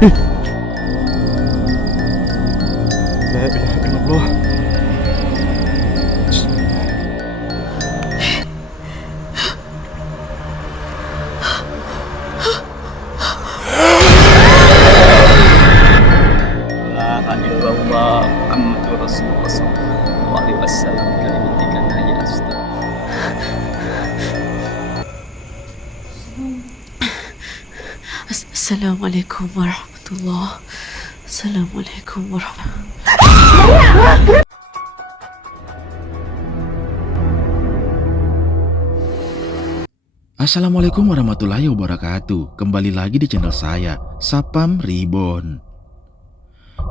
La ilaha illallah. La ilaha illallah Muhammadur Rasulullah sallallahu alaihi wasallam kalimatika ya astagfirullah. Assalamualaikum warahmatullah. Assalamualaikum warahmatullah. Assalamualaikum warahmatullahi wabarakatuh. Kembali lagi di channel saya, Sapam Reborn.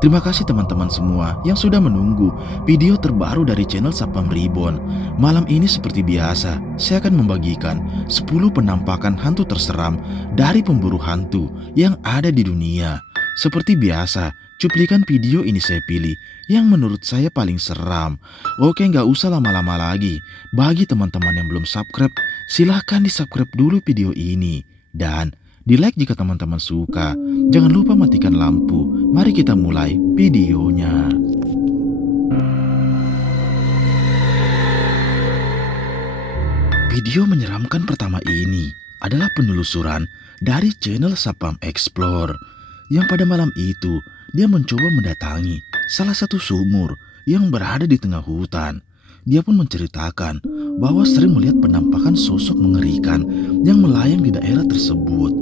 Terima kasih teman-teman semua yang sudah menunggu video terbaru dari channel Sapam Reborn. Malam ini seperti biasa, saya akan membagikan 10 penampakan hantu terseram dari pemburu hantu yang ada di dunia. Seperti biasa, cuplikan video ini saya pilih yang menurut saya paling seram. Oke, nggak usah lama-lama lagi. Bagi teman-teman yang belum subscribe, silahkan di-subscribe dulu video ini. Dan di-like jika teman-teman suka. Jangan lupa matikan lampu. Mari kita mulai videonya. Video menyeramkan pertama ini adalah penelusuran dari channel Sapam Explore, yang pada malam itu dia mencoba mendatangi salah satu sumur yang berada di tengah hutan. Dia pun menceritakan bahwa sering melihat penampakan sosok mengerikan yang melayang di daerah tersebut.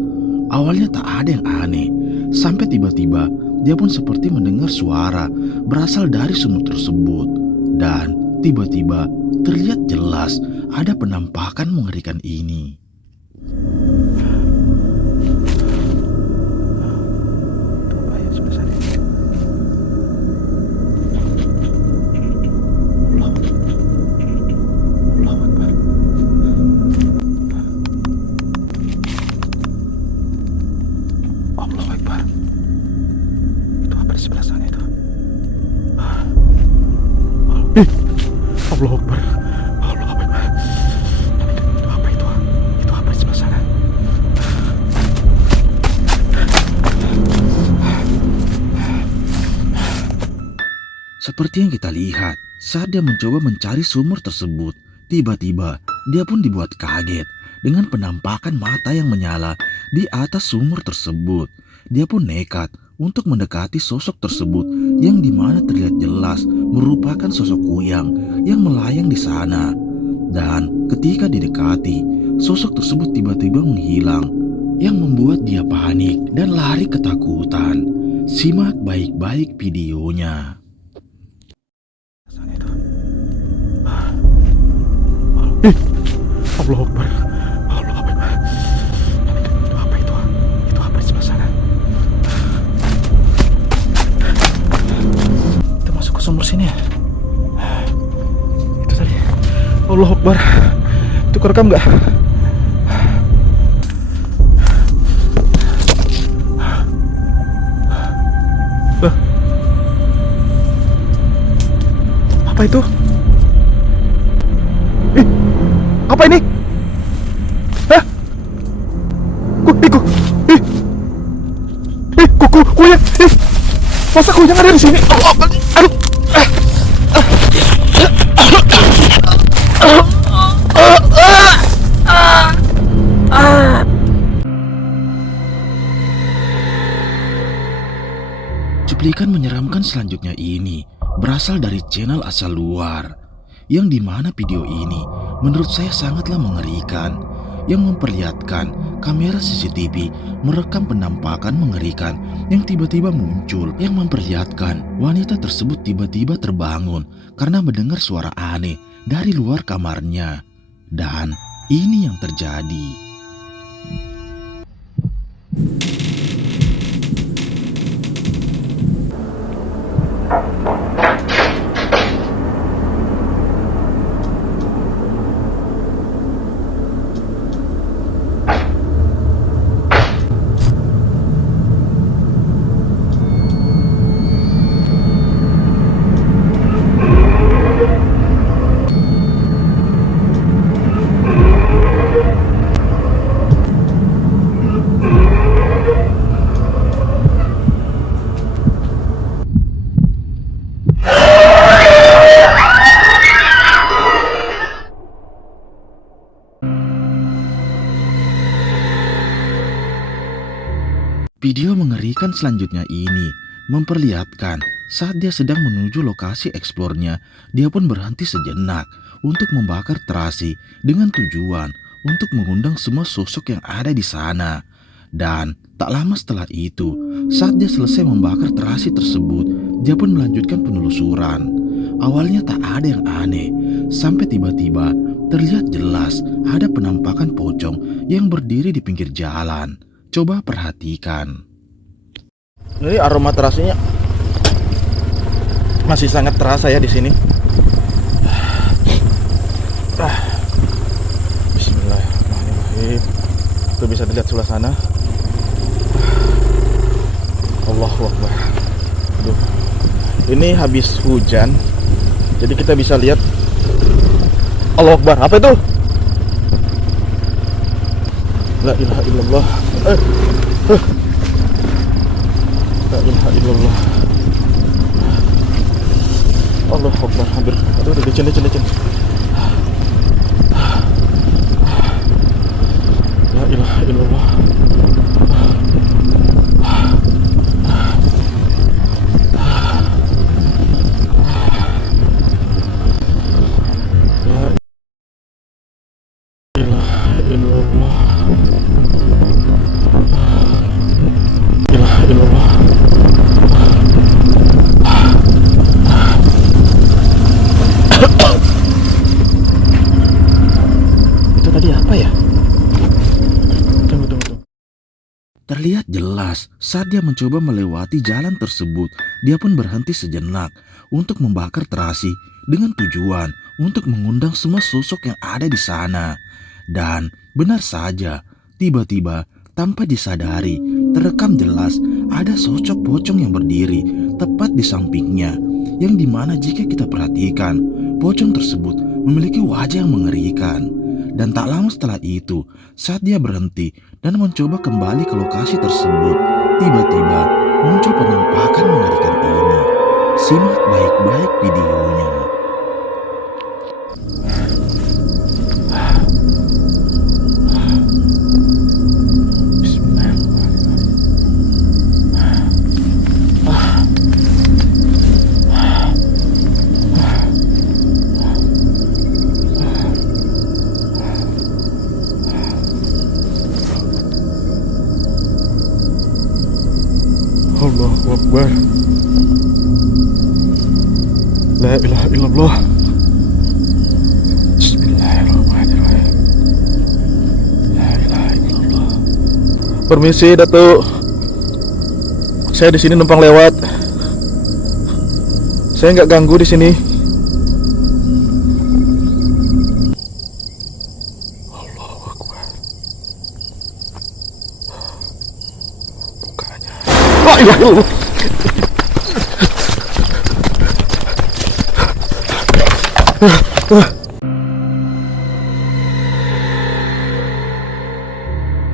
Awalnya tak ada yang aneh, sampai tiba-tiba dia pun seperti mendengar suara berasal dari sumur tersebut. Dan tiba-tiba terlihat jelas ada penampakan mengerikan ini. Allahu Akbar. Itu apa di sebelah sana itu? Allahu Akbar. Allahu Akbar. Itu apa itu? Itu apa di sebelah sana? Seperti yang kita lihat, saat dia mencoba mencari sumur tersebut, tiba-tiba dia pun dibuat kaget dengan penampakan mata yang menyala di atas sumur tersebut. Dia pun nekat untuk mendekati sosok tersebut yang dimana terlihat jelas merupakan sosok kuyang yang melayang di sana. Dan ketika didekati, sosok tersebut tiba-tiba menghilang yang membuat dia panik dan lari ketakutan. Simak baik-baik videonya. Sana itu. Allahu Akbar. Allahu Akbar. Itu apa itu? Itu apa di sebelah sana? Kita masuk ke sumur sini ya? Itu tadi. Allahu Akbar. Itu kerekam nggak? Apa itu? Apa ini? Hah? Kuyang. Masa kuyang ada di sini? Aduh. Cuplikan menyeramkan selanjutnya ini berasal dari channel asal luar, yang dimana video ini menurut saya sangatlah mengerikan, yang memperlihatkan kamera CCTV merekam penampakan mengerikan yang tiba-tiba muncul, yang memperlihatkan wanita tersebut tiba-tiba terbangun karena mendengar suara aneh dari luar kamarnya. Dan ini yang terjadi. Video mengerikan selanjutnya ini memperlihatkan saat dia sedang menuju lokasi eksplornya, dia pun berhenti sejenak untuk membakar terasi dengan tujuan untuk mengundang semua sosok yang ada di sana. Dan tak lama setelah itu, saat dia selesai membakar terasi tersebut, dia pun melanjutkan penelusuran. Awalnya tak ada yang aneh, sampai tiba-tiba terlihat jelas ada penampakan pocong yang berdiri di pinggir jalan. Coba perhatikan. Ini aroma terasinya masih sangat terasa ya di sini. Bismillahirrahmanirrahim. Itu bisa dilihat suasana. Allahu Akbar. Aduh. Ini habis hujan, jadi kita bisa lihat. Allahu Akbar. Apa itu? La ilaha illallah. La ilaha illallah. Allahu Akbar. Hampir. Aduh, licin. La ilaha illallah. Itu tadi apa ya? Tunggu. Terlihat jelas saat dia mencoba melewati jalan tersebut, dia pun berhenti sejenak untuk membakar terasi dengan tujuan untuk mengundang semua sosok yang ada di sana. Dan benar saja, tiba-tiba tanpa disadari, terekam jelas ada sosok pocong yang berdiri tepat di sampingnya, yang dimana jika kita perhatikan, pocong tersebut memiliki wajah yang mengerikan. Dan tak lama setelah itu, saat dia berhenti dan mencoba kembali ke lokasi tersebut, tiba-tiba muncul penampakan mengerikan ini. Simak baik-baik videonya. Allahu Akbar. La ilaha illallah. Bismillahirrahmanirrahim. La ilaha illallah. Permisi, Datuk. Saya di sini numpang lewat. Saya nggak ganggu di sini. Allahu Akbar. Bukanya. La ilaha illallah.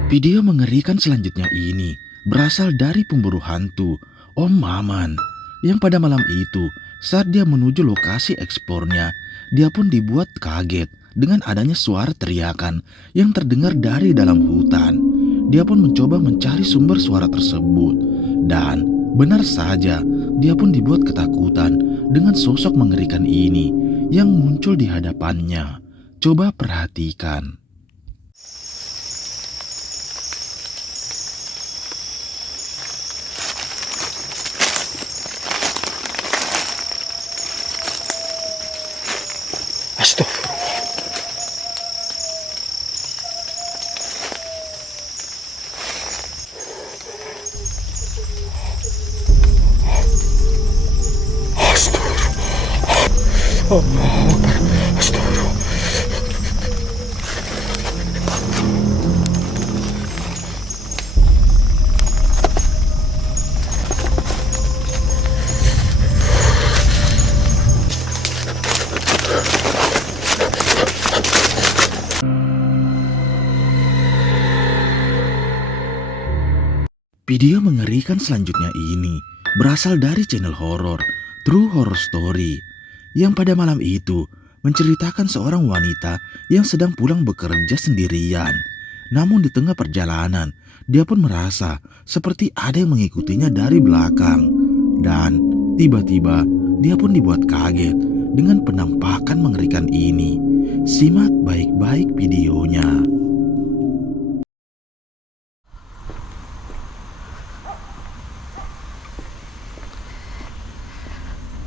Video mengerikan selanjutnya ini berasal dari pemburu hantu, Om Maman, yang pada malam itu saat dia menuju lokasi ekspornya, dia pun dibuat kaget dengan adanya suara teriakan yang terdengar dari dalam hutan. Dia pun mencoba mencari sumber suara tersebut, dan benar saja dia pun dibuat ketakutan dengan sosok mengerikan ini yang muncul di hadapannya. Coba perhatikan. Astagfirullah. Astagfirullah. Allahu Akbar. Astagfirullah. Video mengerikan selanjutnya ini berasal dari channel horor True Horror Story, yang pada malam itu menceritakan seorang wanita yang sedang pulang bekerja sendirian. Namun di tengah perjalanan, dia pun merasa seperti ada yang mengikutinya dari belakang. Dan tiba-tiba dia pun dibuat kaget dengan penampakan mengerikan ini. Simak baik-baik videonya.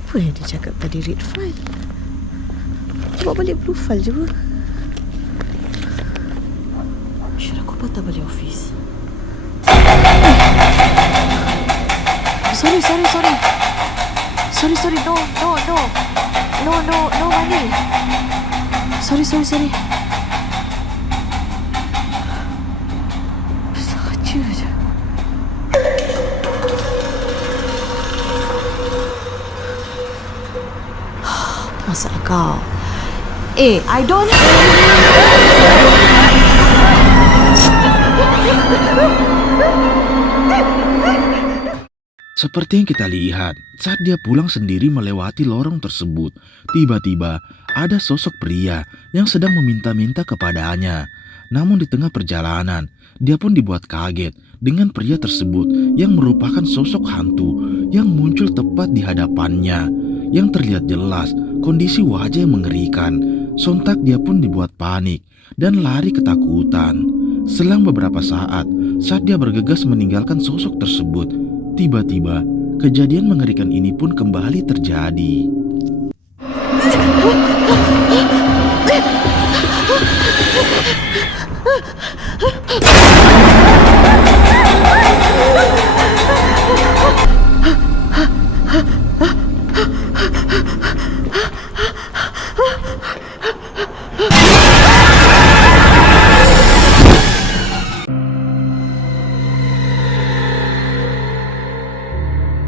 Apa yang dia cakap tadi, read file? Bawa balik blue file je pun. Syurah aku patah balik office. Sorry. Sorry. No money. Sorry. Saja je. Masalah kau. I don't... Seperti yang kita lihat, saat dia pulang sendiri melewati lorong tersebut, tiba-tiba ada sosok pria yang sedang meminta-minta kepadanya. Namun di tengah perjalanan, dia pun dibuat kaget dengan pria tersebut yang merupakan sosok hantu yang muncul tepat di hadapannya. Yang terlihat jelas kondisi wajah yang mengerikan. Sontak dia pun dibuat panik dan lari ketakutan. Selang beberapa saat dia bergegas meninggalkan sosok tersebut, tiba-tiba kejadian mengerikan ini pun kembali terjadi.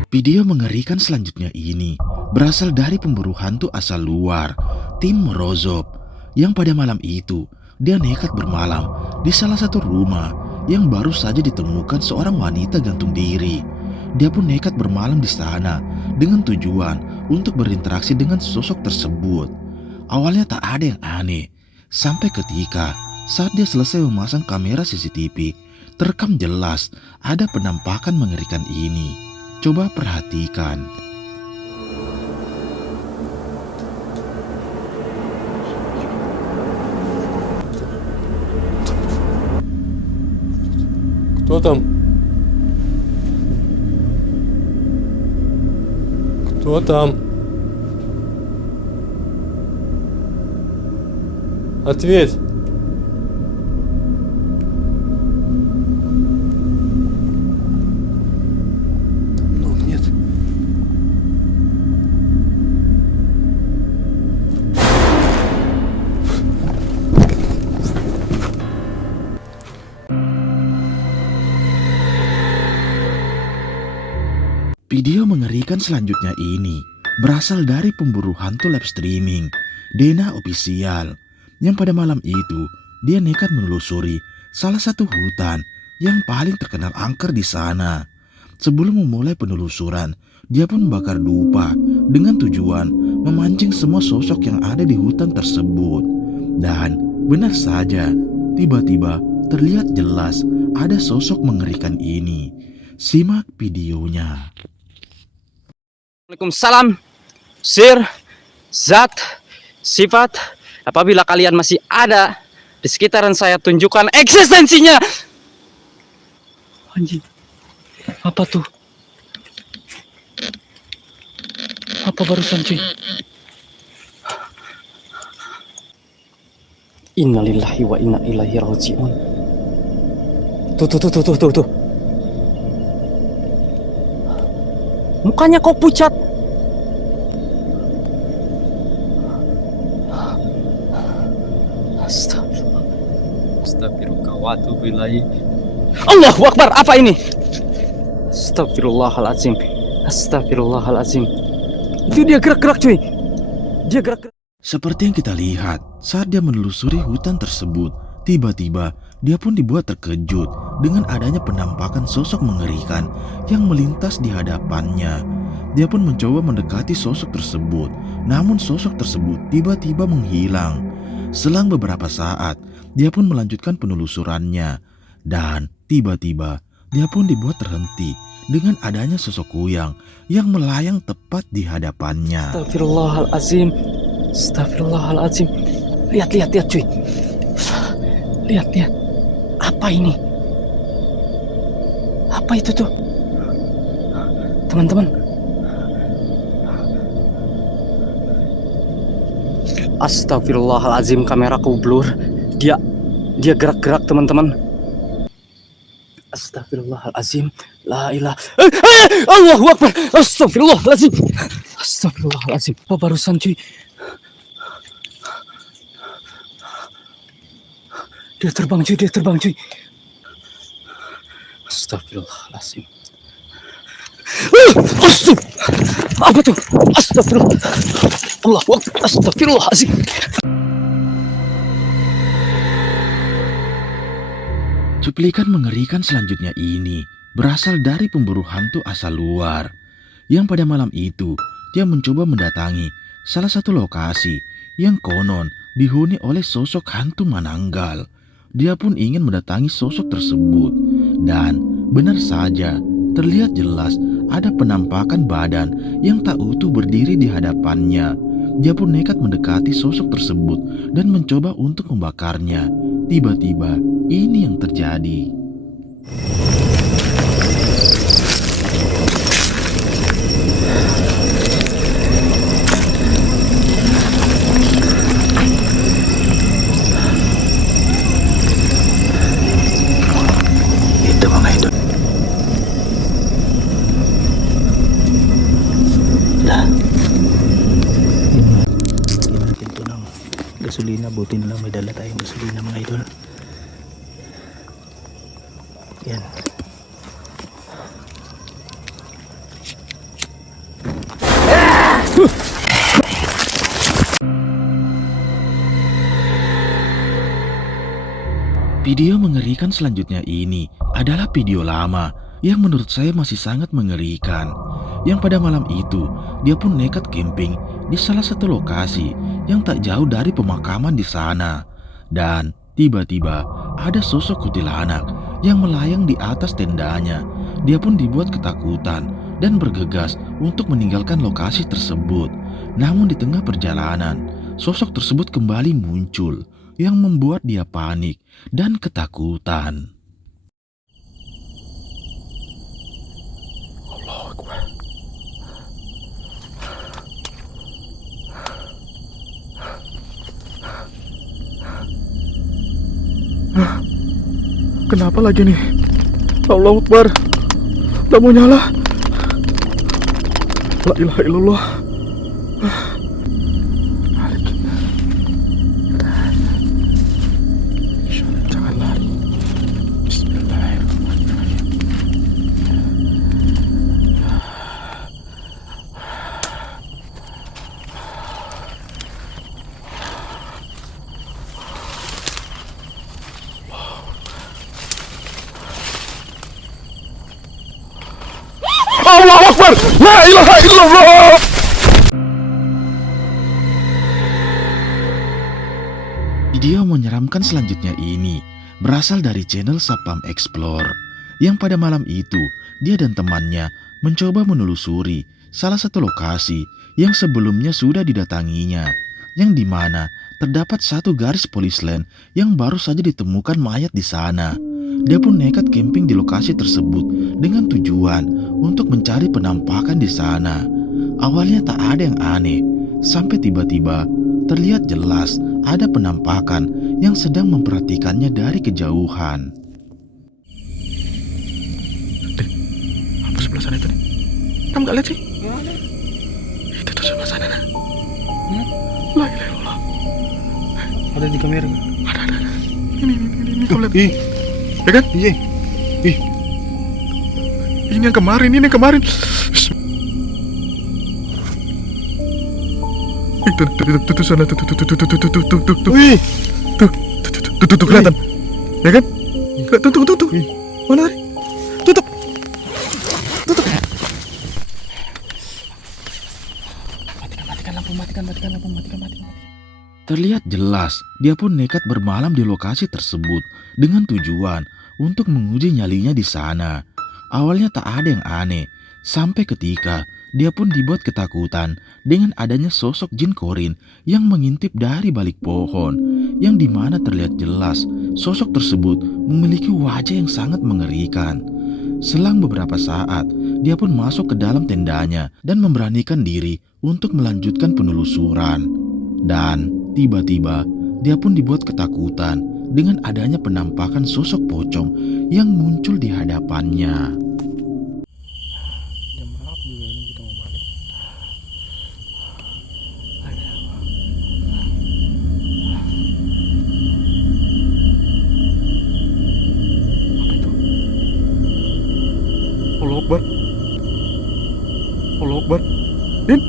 Video mengerikan selanjutnya ini berasal dari pemburu hantu asal luar, Tim Morozov, yang pada malam itu dia nekat bermalam di salah satu rumah yang baru saja ditemukan seorang wanita gantung diri. Dia pun nekat bermalam di sana dengan tujuan untuk berinteraksi dengan sosok tersebut. Awalnya tak ada yang aneh, sampai ketika saat dia selesai memasang kamera CCTV, terekam jelas ada penampakan mengerikan ini. Coba perhatikan. Кто там? Кто там? Ответь. Ну, нет. Video mengerikan selanjutnya ini berasal dari pemburu hantu live streaming, Dena Official, yang pada malam itu dia nekat menelusuri salah satu hutan yang paling terkenal angker di sana. Sebelum memulai penelusuran, dia pun membakar dupa dengan tujuan memancing semua sosok yang ada di hutan tersebut. Dan benar saja, tiba-tiba terlihat jelas ada sosok mengerikan ini. Simak videonya. Waalaikumsalam, Sir, Zat, Sifat. Apabila kalian masih ada di sekitaran saya, tunjukkan eksistensinya. Anjing, apa tuh? Apa barusan, cuy? Innalillahi wa inna ilaihi raji'un. Tuh. Mukanya kok pucat. Astagfirullah wa atubu ilaihi. Allahu Akbar, apa ini? Astagfirullahalazim. Itu dia gerak-gerak, cuy. Dia gerak-gerak. Seperti yang kita lihat, saat dia menelusuri hutan tersebut, tiba-tiba dia pun dibuat terkejut dengan adanya penampakan sosok mengerikan yang melintas di hadapannya. Dia pun mencoba mendekati sosok tersebut, namun sosok tersebut tiba-tiba menghilang. Selang beberapa saat, dia pun melanjutkan penelusurannya. Dan tiba-tiba dia pun dibuat terhenti dengan adanya sosok kuyang yang melayang tepat di hadapannya. Astagfirullahalazim. Astagfirullahalazim. Lihat cuy. Lihat. Apa ini? Apa itu tuh? Teman-teman. Astagfirullahalazim, kameraku blur. Dia gerak-gerak, teman-teman. Astagfirullahalazim. La ilaha. Allahu Akbar. Astagfirullahalazim. Astagfirullahalazim. Apa barusan cuy? Dia terbang cuy. Astagfirullahalazim. Apa tuh? Astagfirullah. Allahu Akbar. Astagfirullahalazim. Cuplikan mengerikan selanjutnya ini berasal dari pemburu hantu asal luar yang pada malam itu dia mencoba mendatangi salah satu lokasi yang konon dihuni oleh sosok hantu mananggal. Dia pun ingin mendatangi sosok tersebut dan benar saja terlihat jelas ada penampakan badan yang tak utuh berdiri di hadapannya. Dia pun nekat mendekati sosok tersebut dan mencoba untuk membakarnya. Tiba-tiba ini yang terjadi. Itu mga idol. Dah. Gimana natin ito ng gasolina. Buti na lang may dala tayong gasolina mga idol. Yan. Video mengerikan selanjutnya ini adalah video lama yang menurut saya masih sangat mengerikan. Yang pada malam itu dia pun nekat camping di salah satu lokasi yang tak jauh dari pemakaman di sana. Dan tiba-tiba ada sosok kuntilanak yang melayang di atas tendanya. Dia pun dibuat ketakutan dan bergegas untuk meninggalkan lokasi tersebut. Namun di tengah perjalanan, sosok tersebut kembali muncul yang membuat dia panik dan ketakutan. Allahu Akbar. Kenapa lagi nih? Allahu Akbar. Udah mau nyala. La ilaha illallah. Jangan lari. Bismillahirrahmanirrahim. Allahu Akbar. La ilaha illallah. Video menyeramkan selanjutnya ini berasal dari channel Sapam Explore yang pada malam itu dia dan temannya mencoba menelusuri salah satu lokasi yang sebelumnya sudah didatanginya, yang dimana terdapat satu garis polis line yang baru saja ditemukan mayat di sana. Dia pun nekat camping di lokasi tersebut dengan tujuan untuk mencari penampakan di sana. Awalnya tak ada yang aneh, sampai tiba-tiba terlihat jelas ada penampakan yang sedang memperhatikannya dari kejauhan. Apa sebelah sana itu nih? Kamu gak lihat sih? Itu tuh sebelah sana nah. La ilaha illallah. Ada di kamera. Ada. Ini kamu lihat. Ya kan? Iya. Ini yang kemarin. Tuh sana tuh. Tuh kelihatan. Ya kan? Tuh. Mana tadi? Tutup. Matikan lampu. Terlihat jelas dia pun nekat bermalam di lokasi tersebut dengan tujuan untuk menguji nyalinya di sana. Awalnya tak ada yang aneh, sampai ketika dia pun dibuat ketakutan dengan adanya sosok jin korin yang mengintip dari balik pohon, yang dimana terlihat jelas sosok tersebut memiliki wajah yang sangat mengerikan. Selang beberapa saat, dia pun masuk ke dalam tendanya dan memberanikan diri untuk melanjutkan penelusuran. Dan tiba-tiba, dia pun dibuat ketakutan dengan adanya penampakan sosok pocong yang muncul di hadapannya. Jam berapa juga ini kita mau balik? Apa itu? Allah Akbar. Allah Akbar. Din.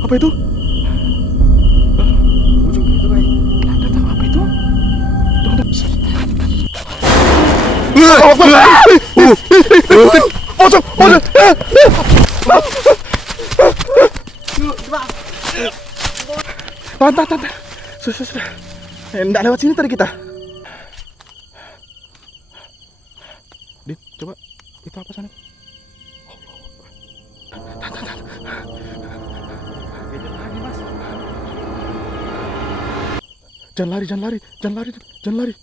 Apa itu? Ujung itu guys. Datang apa itu? Pocong, pocong. Tahan. Sudah. Enggak lewat sini tadi kita. Din, coba itu apa sana? Tahan. Jangan lari.